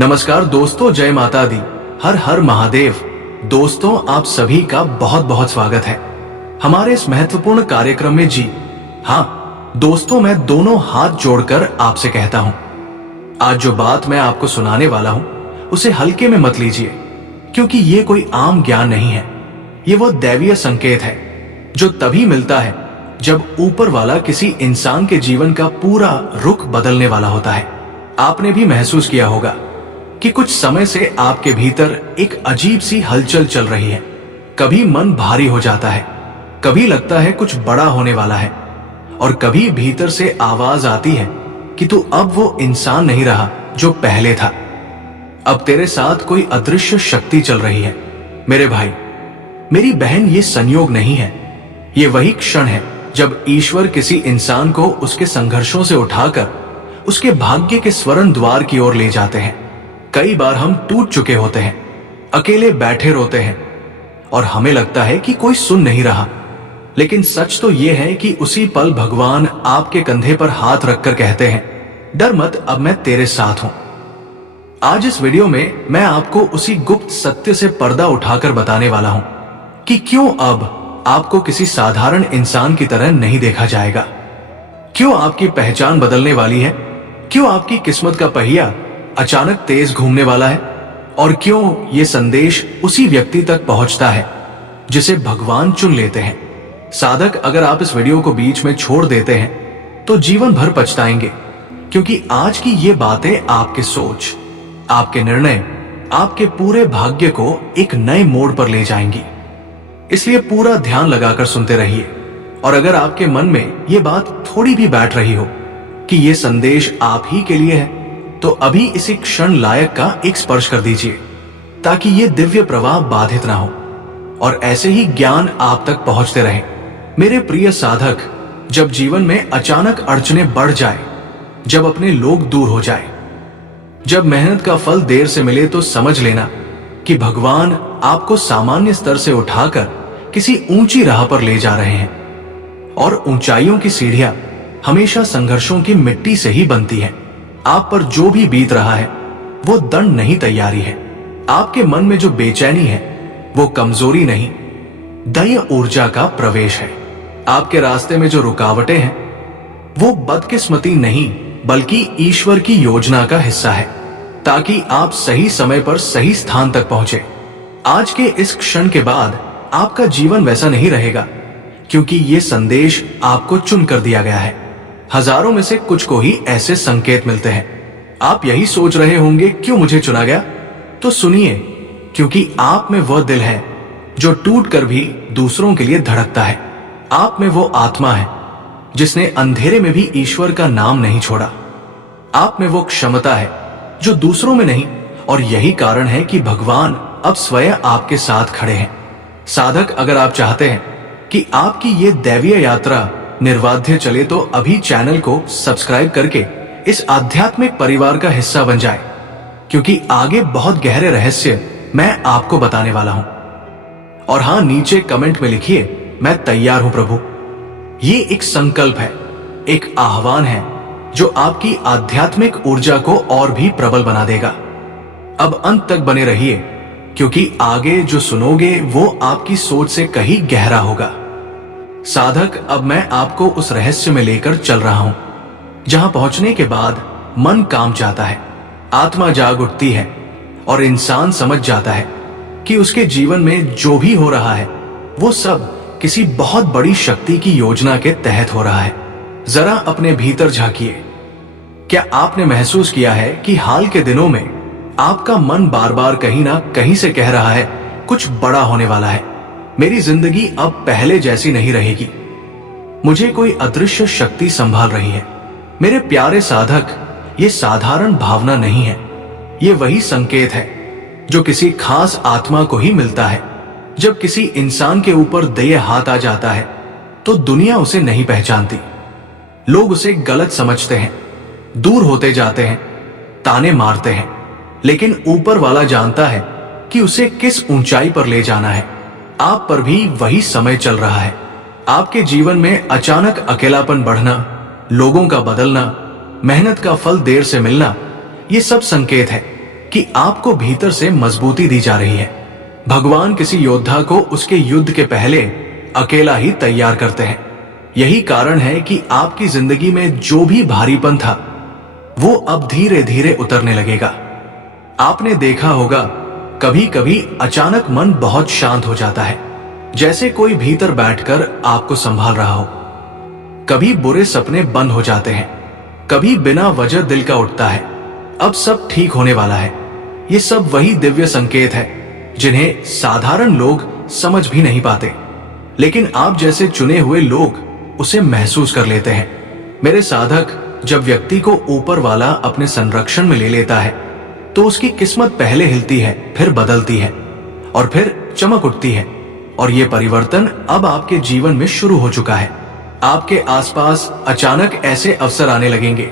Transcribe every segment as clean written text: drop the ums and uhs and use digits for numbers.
नमस्कार दोस्तों, जय माता दी, हर हर महादेव। दोस्तों, आप सभी का बहुत बहुत स्वागत है हमारे इस महत्वपूर्ण कार्यक्रम में। जी हाँ दोस्तों, मैं दोनों हाथ जोड़कर आपसे कहता हूं, आज जो बात मैं आपको सुनाने वाला हूं उसे हल्के में मत लीजिए, क्योंकि ये कोई आम ज्ञान नहीं है। ये वो दैवीय संकेत है जो तभी मिलता है जब ऊपर वाला किसी इंसान के जीवन का पूरा रुख बदलने वाला होता है। आपने भी महसूस किया होगा कि कुछ समय से आपके भीतर एक अजीब सी हलचल चल रही है। कभी मन भारी हो जाता है, कभी लगता है कुछ बड़ा होने वाला है, और कभी भीतर से आवाज आती है कि तू अब वो इंसान नहीं रहा जो पहले था। अब तेरे साथ कोई अदृश्य शक्ति चल रही है। मेरे भाई, मेरी बहन, ये संयोग नहीं है, ये वही क्षण है जब ईश्वर किसी इंसान को उसके संघर्षों से उठाकर उसके भाग्य के स्वर्ण द्वार की ओर ले जाते हैं। कई बार हम टूट चुके होते हैं, अकेले बैठे रोते हैं, और हमें लगता है कि कोई सुन नहीं रहा। लेकिन सच तो यह है कि उसी पल भगवान आपके कंधे पर हाथ रखकर कहते हैं, डर मत, अब मैं तेरे साथ हूं। आज इस वीडियो में मैं आपको उसी गुप्त सत्य से पर्दा उठाकर बताने वाला हूं कि क्यों अब आपको किसी साधारण इंसान की तरह नहीं देखा जाएगा, क्यों आपकी पहचान बदलने वाली है, क्यों आपकी किस्मत का पहिया अचानक तेज घूमने वाला है, और क्यों ये संदेश उसी व्यक्ति तक पहुंचता है जिसे भगवान चुन लेते हैं। साधक, अगर आप इस वीडियो को बीच में छोड़ देते हैं तो जीवन भर पछताएंगे, क्योंकि आज की ये बातें आपके सोच, आपके निर्णय, आपके पूरे भाग्य को एक नए मोड़ पर ले जाएंगी। इसलिए पूरा ध्यान लगाकर सुनते रहिए। और अगर आपके मन में ये बात थोड़ी भी बैठ रही हो कि ये संदेश आप ही के लिए है, तो अभी इसी क्षण लायक का एक स्पर्श कर दीजिए, ताकि ये दिव्य प्रवाह बाधित ना हो और ऐसे ही ज्ञान आप तक पहुंचते रहे। मेरे प्रिय साधक, जब जीवन में अचानक अड़चनें बढ़ जाए, जब अपने लोग दूर हो जाए, जब मेहनत का फल देर से मिले, तो समझ लेना कि भगवान आपको सामान्य स्तर से उठाकर किसी ऊंची राह पर ले जा रहे हैं। और ऊंचाइयों की सीढ़ियां हमेशा संघर्षों की मिट्टी से ही बनती है। आप पर जो भी बीत रहा है वो दंड नहीं, तैयारी है। आपके मन में जो बेचैनी है वो कमजोरी नहीं, दैवीय ऊर्जा का प्रवेश है। आपके रास्ते में जो रुकावटें हैं वो बदकिस्मती नहीं, बल्कि ईश्वर की योजना का हिस्सा है, ताकि आप सही समय पर सही स्थान तक पहुंचे। आज के इस क्षण के बाद आपका जीवन वैसा नहीं रहेगा, क्योंकि ये संदेश आपको चुन कर दिया गया है। हजारों में से कुछ को ही ऐसे संकेत मिलते हैं। आप यही सोच रहे होंगे, क्यों मुझे चुना गया? तो सुनिए, क्योंकि आप में वह दिल है जो टूट कर भी दूसरों के लिए धड़कता है। आप में वो आत्मा है जिसने अंधेरे में भी ईश्वर का नाम नहीं छोड़ा। आप में वो क्षमता है जो दूसरों में नहीं, और यही कारण है कि भगवान अब स्वयं आपके साथ खड़े हैं। साधक, अगर आप चाहते हैं कि आपकी ये दैवीय यात्रा निर्बाध चले, तो अभी चैनल को सब्सक्राइब करके इस आध्यात्मिक परिवार का हिस्सा बन जाए, क्योंकि आगे बहुत गहरे रहस्य मैं आपको बताने वाला हूं। और हां, नीचे कमेंट में लिखिए, मैं तैयार हूं प्रभु। ये एक संकल्प है, एक आह्वान है जो आपकी आध्यात्मिक ऊर्जा को और भी प्रबल बना देगा। अब अंत तक बने रहिए, क्योंकि आगे जो सुनोगे वो आपकी सोच से कहीं गहरा होगा। साधक, अब मैं आपको उस रहस्य में लेकर चल रहा हूं जहां पहुंचने के बाद मन काम जाता है, आत्मा जाग उठती है, और इंसान समझ जाता है कि उसके जीवन में जो भी हो रहा है वो सब किसी बहुत बड़ी शक्ति की योजना के तहत हो रहा है। जरा अपने भीतर झांकिए। क्या आपने महसूस किया है कि हाल के दिनों में आपका मन बार बार कहीं ना कहीं से कह रहा है, कुछ बड़ा होने वाला है, मेरी जिंदगी अब पहले जैसी नहीं रहेगी, मुझे कोई अदृश्य शक्ति संभाल रही है? मेरे प्यारे साधक, ये साधारण भावना नहीं है, ये वही संकेत है जो किसी खास आत्मा को ही मिलता है। जब किसी इंसान के ऊपर दैवीय हाथ आ जाता है तो दुनिया उसे नहीं पहचानती, लोग उसे गलत समझते हैं, दूर होते जाते हैं, ताने मारते हैं, लेकिन ऊपर वाला जानता है कि उसे किस ऊंचाई पर ले जाना है। आप पर भी वही समय चल रहा है। आपके जीवन में अचानक अकेलापन बढ़ना, लोगों का बदलना, मेहनत का फल देर से मिलना, ये सब संकेत है कि आपको भीतर से मजबूती दी जा रही है। भगवान किसी योद्धा को उसके युद्ध के पहले अकेला ही तैयार करते हैं। यही कारण है कि आपकी जिंदगी में जो भी भारीपन था वो अब धीरे धीरे उतरने लगेगा। आपने देखा होगा कभी कभी अचानक मन बहुत शांत हो जाता है, जैसे कोई भीतर बैठकर आपको संभाल रहा हो। कभी बुरे सपने बंद हो जाते हैं, कभी बिना वजह दिल का उठता है अब सब ठीक होने वाला है। ये सब वही दिव्य संकेत है जिन्हें साधारण लोग समझ भी नहीं पाते, लेकिन आप जैसे चुने हुए लोग उसे महसूस कर लेते हैं। मेरे साधक, जब व्यक्ति को ऊपर वाला अपने संरक्षण में ले लेता है तो उसकी किस्मत पहले हिलती है, फिर बदलती है और फिर चमक उठती है। और ये परिवर्तन अब आपके जीवन में शुरू हो चुका है। आपके आसपास अचानक ऐसे अवसर आने लगेंगे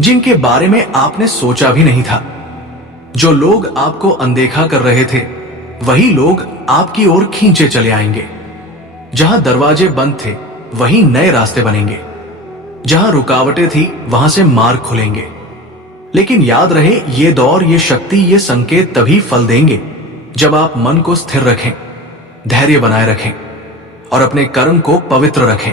जिनके बारे में आपने सोचा भी नहीं था। जो लोग आपको अनदेखा कर रहे थे वही लोग आपकी ओर खींचे चले आएंगे। जहां दरवाजे बंद थे वहीं नए रास्ते बनेंगे, जहां रुकावटें थी वहां से मार्ग खुलेंगे। लेकिन याद रहे, ये दौर, ये शक्ति, ये संकेत तभी फल देंगे जब आप मन को स्थिर रखें, धैर्य बनाए रखें और अपने कर्म को पवित्र रखें।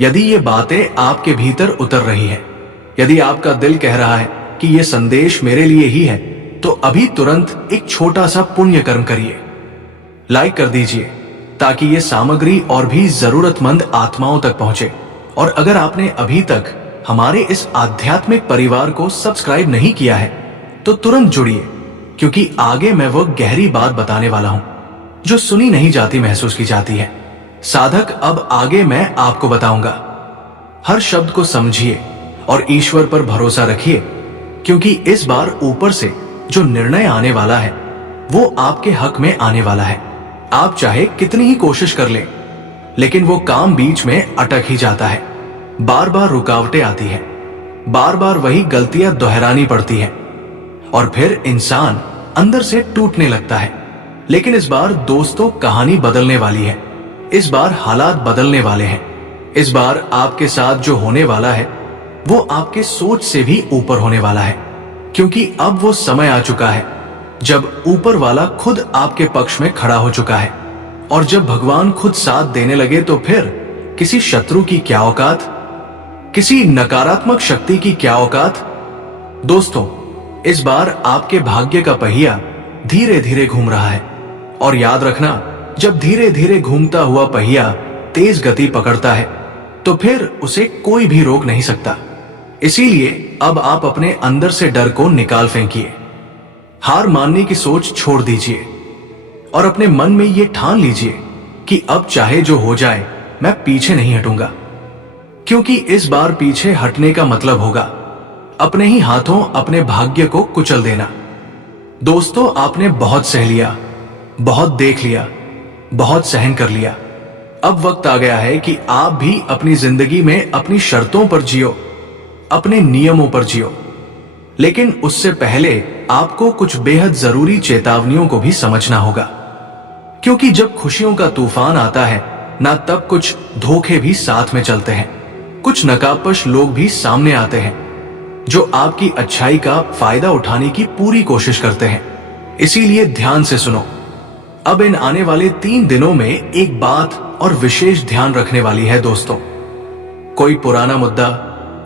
यदि ये बातें आपके भीतर उतर रही है, यदि आपका दिल कह रहा है कि ये संदेश मेरे लिए ही है, तो अभी तुरंत एक छोटा सा पुण्य कर्म करिए। लाइक कर दीजिए ताकि ये सामग्री और भी जरूरतमंद आत्माओं तक पहुंचे। और अगर आपने अभी तक हमारे इस आध्यात्मिक परिवार को सब्सक्राइब नहीं किया है तो तुरंत जुड़िए, क्योंकि आगे मैं वो गहरी बात बताने वाला हूं जो सुनी नहीं जाती, महसूस की जाती है। साधक, अब आगे मैं आपको बताऊंगा। हर शब्द को समझिए और ईश्वर पर भरोसा रखिए, क्योंकि इस बार ऊपर से जो निर्णय आने वाला है वो आपके हक में आने वाला है। आप चाहे कितनी ही कोशिश कर लें, लेकिन वो काम बीच में अटक ही जाता है। बार बार रुकावटें आती है, बार बार वही गलतियां दोहरानी पड़ती है और फिर इंसान अंदर से टूटने लगता है। लेकिन इस बार दोस्तों, कहानी बदलने वाली है। इस बार हालात बदलने वाले हैं। इस बार आपके साथ जो होने वाला है वो आपके सोच से भी ऊपर होने वाला है, क्योंकि अब वो समय आ चुका है जब ऊपर वाला खुद आपके पक्ष में खड़ा हो चुका है। और जब भगवान खुद साथ देने लगे तो फिर किसी शत्रु की क्या औकात, किसी नकारात्मक शक्ति की क्या औकात। दोस्तों, इस बार आपके भाग्य का पहिया धीरे धीरे घूम रहा है। और याद रखना, जब धीरे धीरे घूमता हुआ पहिया तेज गति पकड़ता है तो फिर उसे कोई भी रोक नहीं सकता। इसीलिए अब आप अपने अंदर से डर को निकाल फेंकिए, हार मानने की सोच छोड़ दीजिए और अपने मन में ये ठान लीजिए कि अब चाहे जो हो जाए मैं पीछे नहीं हटूंगा। क्योंकि इस बार पीछे हटने का मतलब होगा अपने ही हाथों अपने भाग्य को कुचल देना। दोस्तों, आपने बहुत सह लिया, बहुत देख लिया, बहुत सहन कर लिया। अब वक्त आ गया है कि आप भी अपनी जिंदगी में अपनी शर्तों पर जियो, अपने नियमों पर जियो। लेकिन उससे पहले आपको कुछ बेहद जरूरी चेतावनियों को भी समझना होगा, क्योंकि जब खुशियों का तूफान आता है ना, तब कुछ धोखे भी साथ में चलते हैं। कुछ नकाबपोश लोग भी सामने आते हैं जो आपकी अच्छाई का फायदा उठाने की पूरी कोशिश करते हैं। इसीलिए ध्यान से सुनो। अब इन आने वाले 3 दिनों में एक बात और विशेष ध्यान रखने वाली है दोस्तों। कोई पुराना मुद्दा,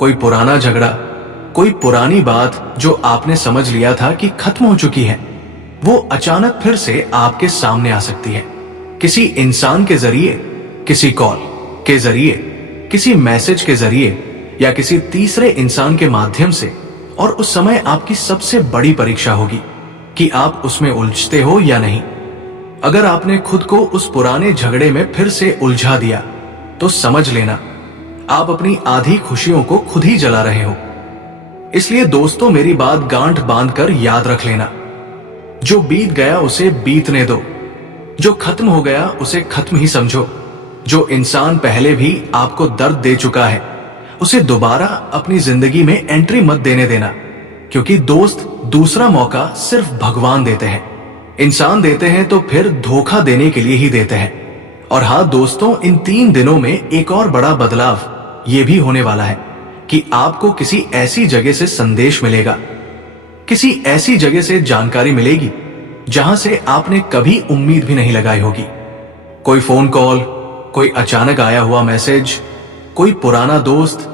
कोई पुराना झगड़ा, कोई पुरानी बात जो आपने समझ लिया था कि खत्म हो चुकी है, वो अचानक फिर से आपके सामने आ सकती है। किसी इंसान के जरिए, किसी कॉल के जरिए, किसी मैसेज के जरिए या किसी तीसरे इंसान के माध्यम से। और उस समय आपकी सबसे बड़ी परीक्षा होगी कि आप उसमें उलझते हो या नहीं। अगर आपने खुद को उस पुराने झगड़े में फिर से उलझा दिया तो समझ लेना आप अपनी आधी खुशियों को खुद ही जला रहे हो। इसलिए दोस्तों, मेरी बात गांठ बांधकर याद रख लेना। जो बीत गया उसे बीतने दो, जो खत्म हो गया उसे खत्म ही समझो। जो इंसान पहले भी आपको दर्द दे चुका है उसे दोबारा अपनी जिंदगी में एंट्री मत देने देना, क्योंकि दोस्त, दूसरा मौका सिर्फ भगवान देते हैं। इंसान देते हैं तो फिर धोखा देने के लिए ही देते हैं। और हाँ दोस्तों, इन 3 दिनों में एक और बड़ा बदलाव ये भी होने वाला है कि आपको किसी ऐसी जगह से संदेश मिलेगा, किसी ऐसी जगह से जानकारी मिलेगी जहां से आपने कभी उम्मीद भी नहीं लगाई होगी। कोई फोन कॉल, कोई अचानक आया हुआ मैसेज, कोई पुराना दोस्त,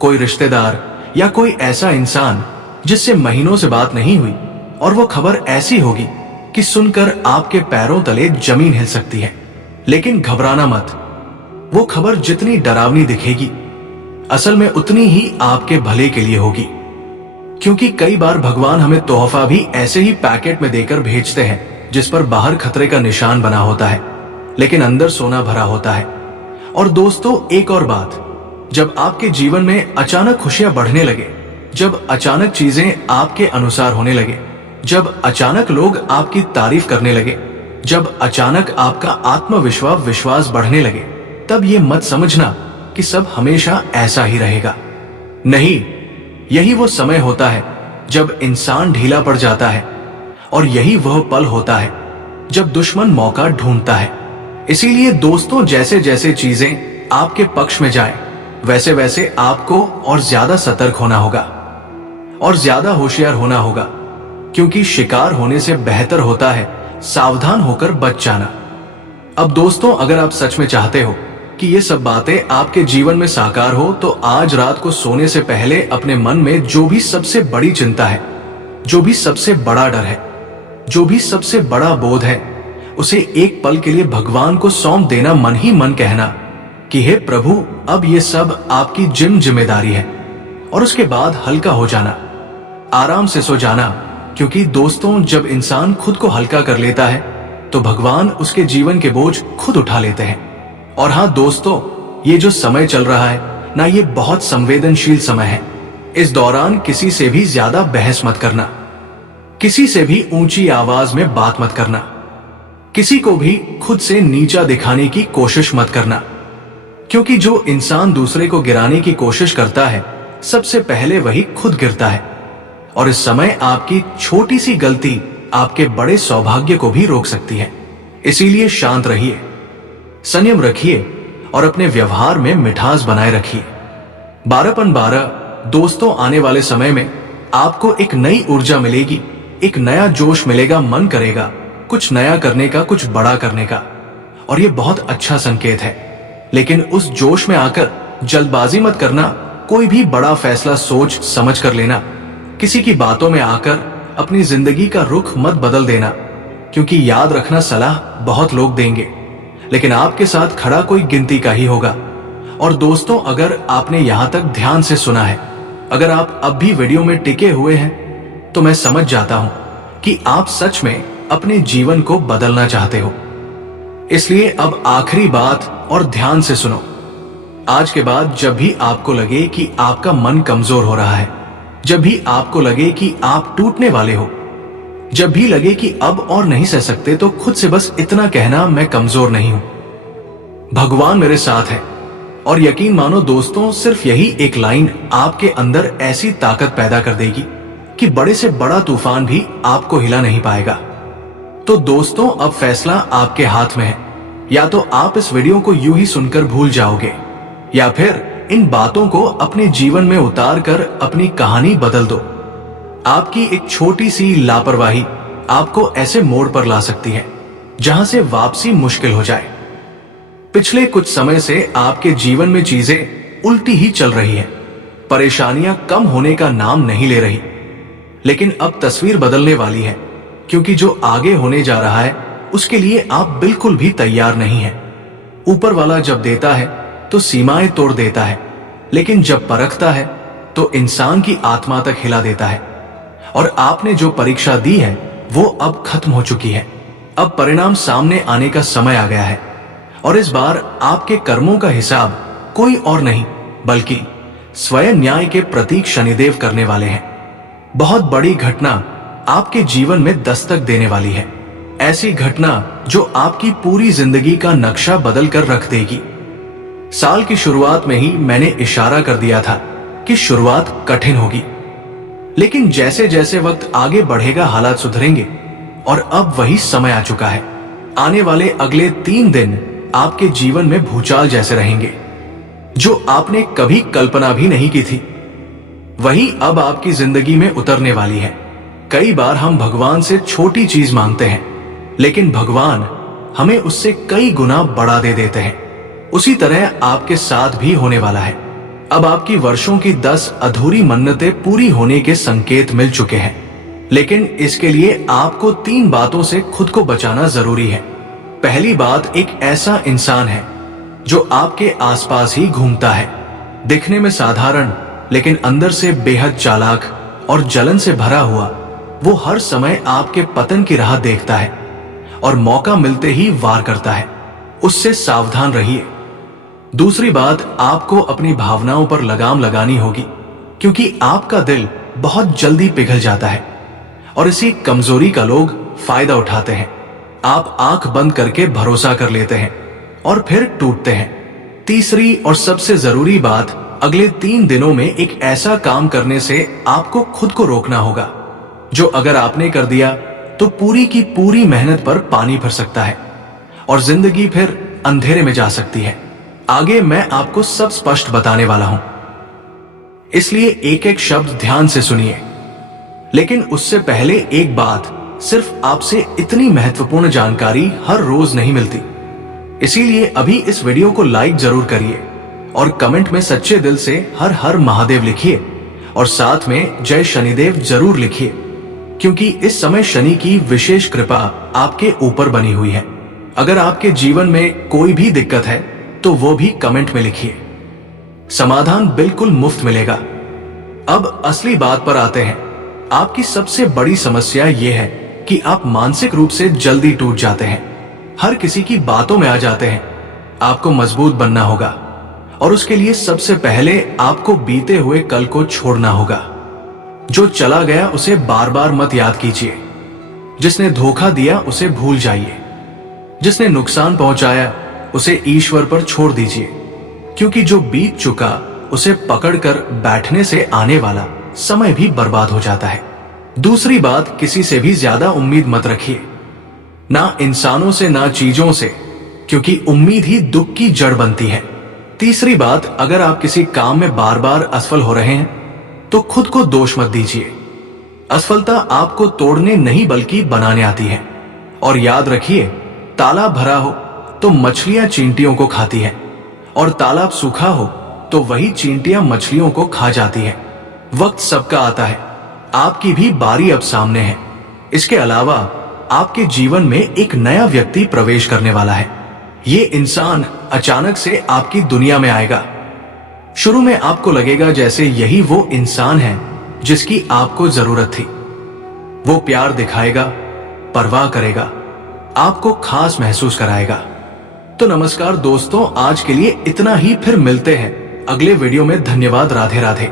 कोई रिश्तेदार या कोई ऐसा इंसान जिससे महीनों से बात नहीं हुई, और वो खबर ऐसी होगी कि सुनकर आपके पैरों तले जमीन हिल सकती है। लेकिन घबराना मत, वो खबर जितनी डरावनी दिखेगी असल में उतनी ही आपके भले के लिए होगी। क्योंकि कई बार भगवान हमें तोहफा भी ऐसे ही पैकेट में देकर भेजते हैं जिस पर बाहर खतरे का निशान बना होता है लेकिन अंदर सोना भरा होता है। और दोस्तों, एक और बात, जब आपके जीवन में अचानक खुशियां बढ़ने लगे, जब अचानक चीजें आपके अनुसार होने लगे, जब अचानक लोग आपकी तारीफ करने लगे, जब अचानक आपका विश्वास बढ़ने लगे, तब ये मत समझना कि सब हमेशा ऐसा ही रहेगा। नहीं, यही वो समय होता है जब इंसान ढीला पड़ जाता है, और यही वह पल होता है जब दुश्मन मौका ढूंढता है। इसीलिए दोस्तों, जैसे जैसे चीजें आपके पक्ष में जाएं, वैसे वैसे आपको और ज्यादा सतर्क होना होगा और ज्यादा होशियार होना होगा, क्योंकि शिकार होने से बेहतर होता है सावधान होकर बच जाना। अब दोस्तों, अगर आप सच में चाहते हो कि ये सब बातें आपके जीवन में साकार हो, तो आज रात को सोने से पहले अपने मन में जो भी सबसे बड़ी चिंता है, जो भी सबसे बड़ा डर है, जो भी सबसे बड़ा बोझ है, उसे एक पल के लिए भगवान को सौंप देना। मन ही मन कहना कि हे प्रभु, अब ये सब आपकी जिम्मेदारी है, और उसके बाद हल्का हो जाना, आराम से सो जाना। क्योंकि दोस्तों, जब इंसान खुद को हल्का कर लेता है तो भगवान उसके जीवन के बोझ खुद उठा लेते हैं। और हाँ दोस्तों, ये जो समय चल रहा है ना, ये बहुत संवेदनशील समय है। इस दौरान किसी से भी ज्यादा बहस मत करना, किसी से भी ऊंची आवाज में बात मत करना, किसी को भी खुद से नीचा दिखाने की कोशिश मत करना। क्योंकि जो इंसान दूसरे को गिराने की कोशिश करता है, सबसे पहले वही खुद गिरता है। और इस समय आपकी छोटी सी गलती आपके बड़े सौभाग्य को भी रोक सकती है। इसीलिए शांत रहिए, संयम रखिए और अपने व्यवहार में मिठास बनाए रखिए। 12/12 दोस्तों, आने वाले समय में आपको एक नई ऊर्जा मिलेगी, एक नया जोश मिलेगा, मन करेगा कुछ नया करने का, कुछ बड़ा करने का, और ये बहुत अच्छा संकेत है। लेकिन उस जोश में आकर जल्दबाजी मत करना, कोई भी बड़ा फैसला सोच समझ कर लेना। किसी की बातों में आकर अपनी जिंदगी का रुख मत बदल देना, क्योंकि याद रखना, सलाह बहुत लोग देंगे लेकिन आपके साथ खड़ा कोई गिनती का ही होगा। और दोस्तों, अगर आपने यहां तक ध्यान से सुना है, अगर आप अब भी वीडियो में टिके हुए हैं, तो मैं समझ जाता हूं कि आप सच में अपने जीवन को बदलना चाहते हो। इसलिए अब आखिरी बात और ध्यान से सुनो। आज के बाद जब भी आपको लगे कि आपका मन कमजोर हो रहा है, जब भी आपको लगे कि आप टूटने वाले हो, जब भी लगे कि अब और नहीं सह सकते, तो खुद से बस इतना कहना, मैं कमजोर नहीं हूं, भगवान मेरे साथ है। और यकीन मानो दोस्तों, सिर्फ यही एक लाइन आपके अंदर ऐसी ताकत पैदा कर देगी कि बड़े से बड़ा तूफान भी आपको हिला नहीं पाएगा। तो दोस्तों, अब फैसला आपके हाथ में है। या तो आप इस वीडियो को यूं ही सुनकर भूल जाओगे, या फिर इन बातों को अपने जीवन में उतार कर अपनी कहानी बदल दो। आपकी एक छोटी सी लापरवाही आपको ऐसे मोड़ पर ला सकती है जहां से वापसी मुश्किल हो जाए। पिछले कुछ समय से आपके जीवन में चीजें उल्टी ही चल रही है, परेशानियां कम होने का नाम नहीं ले रही। लेकिन अब तस्वीर बदलने वाली है, क्योंकि जो आगे होने जा रहा है उसके लिए आप बिल्कुल भी तैयार नहीं हैं। ऊपर वाला जब देता है तो सीमाएं तोड़ देता है, लेकिन जब परखता है तो इंसान की आत्मा तक हिला देता है। और आपने जो परीक्षा दी है वो अब खत्म हो चुकी है। अब परिणाम सामने आने का समय आ गया है, और इस बार आपके कर्मों का हिसाब कोई और नहीं बल्कि स्वयं न्याय के प्रतीक शनिदेव करने वाले हैं। बहुत बड़ी घटना आपके जीवन में दस्तक देने वाली है, ऐसी घटना जो आपकी पूरी जिंदगी का नक्शा बदल कर रख देगी। साल की शुरुआत में ही मैंने इशारा कर दिया था कि शुरुआत कठिन होगी, लेकिन जैसे जैसे वक्त आगे बढ़ेगा हालात सुधरेंगे, और अब वही समय आ चुका है। आने वाले अगले 3 दिन आपके जीवन में भूचाल जैसे रहेंगे। जो आपने कभी कल्पना भी नहीं की थी वही अब आपकी जिंदगी में उतरने वाली है। कई बार हम भगवान से छोटी चीज मांगते हैं, लेकिन भगवान हमें उससे कई गुना बड़ा दे देते हैं। उसी तरह आपके साथ भी होने वाला है। अब आपकी वर्षों की 10 अधूरी मन्नतें पूरी होने के संकेत मिल चुके हैं, लेकिन इसके लिए आपको 3 बातों से खुद को बचाना जरूरी है। पहली बात, एक ऐसा इंसान है जो आपके आसपास ही घूमता है, दिखने में साधारण लेकिन अंदर से बेहद चालाक और जलन से भरा हुआ। वो हर समय आपके पतन की राह देखता है और मौका मिलते ही वार करता है। उससे सावधान रहिए। दूसरी बात, आपको अपनी भावनाओं पर लगाम लगानी होगी, क्योंकि आपका दिल बहुत जल्दी पिघल जाता है और इसी कमजोरी का लोग फायदा उठाते हैं। आप आंख बंद करके भरोसा कर लेते हैं और फिर टूटते हैं। तीसरी और सबसे जरूरी बात, अगले 3 दिनों में एक ऐसा काम करने से आपको खुद को रोकना होगा, जो अगर आपने कर दिया तो पूरी की पूरी मेहनत पर पानी फिर सकता है और जिंदगी फिर अंधेरे में जा सकती है। आगे मैं आपको सब स्पष्ट बताने वाला हूं, इसलिए एक एक शब्द ध्यान से सुनिए। लेकिन उससे पहले एक बात, सिर्फ आपसे इतनी महत्वपूर्ण जानकारी हर रोज नहीं मिलती, इसीलिए अभी इस वीडियो को लाइक जरूर करिए और कमेंट में सच्चे दिल से हर हर महादेव लिखिए और साथ में जय शनिदेव जरूर लिखिए, क्योंकि इस समय शनि की विशेष कृपा आपके ऊपर बनी हुई है। अगर आपके जीवन में कोई भी दिक्कत है तो वो भी कमेंट में लिखिए, समाधान बिल्कुल मुफ्त मिलेगा। अब असली बात पर आते हैं। आपकी सबसे बड़ी समस्या यह है कि आप मानसिक रूप से जल्दी टूट जाते हैं, हर किसी की बातों में आ जाते हैं। आपको मजबूत बनना होगा और उसके लिए सबसे पहले आपको बीते हुए कल को छोड़ना होगा। जो चला गया उसे बार बार मत याद कीजिए। जिसने धोखा दिया उसे भूल जाइए। जिसने नुकसान पहुंचाया उसे ईश्वर पर छोड़ दीजिए, क्योंकि जो बीत चुका उसे पकड़कर बैठने से आने वाला समय भी बर्बाद हो जाता है। दूसरी बात, किसी से भी ज्यादा उम्मीद मत रखिए, ना इंसानों से ना चीजों से, क्योंकि उम्मीद ही दुख की जड़ बनती है। तीसरी बात, अगर आप किसी काम में बार बार असफल हो रहे हैं तो खुद को दोष मत दीजिए। असफलता आपको तोड़ने नहीं बल्कि बनाने आती है। और याद रखिए, तालाब भरा हो तो मछलियां चींटियों को खाती हैं, और तालाब सूखा हो तो वही चींटियां मछलियों को खा जाती हैं। वक्त सबका आता है, आपकी भी बारी अब सामने है। इसके अलावा आपके जीवन में एक नया व्यक्ति प्रवेश करने वाला है। ये इंसान अचानक से आपकी दुनिया में आएगा। शुरू में आपको लगेगा जैसे यही वो इंसान है जिसकी आपको जरूरत थी। वो प्यार दिखाएगा, परवाह करेगा, आपको खास महसूस कराएगा। तो नमस्कार दोस्तों, आज के लिए इतना ही। फिर मिलते हैं अगले वीडियो में। धन्यवाद। राधे राधे।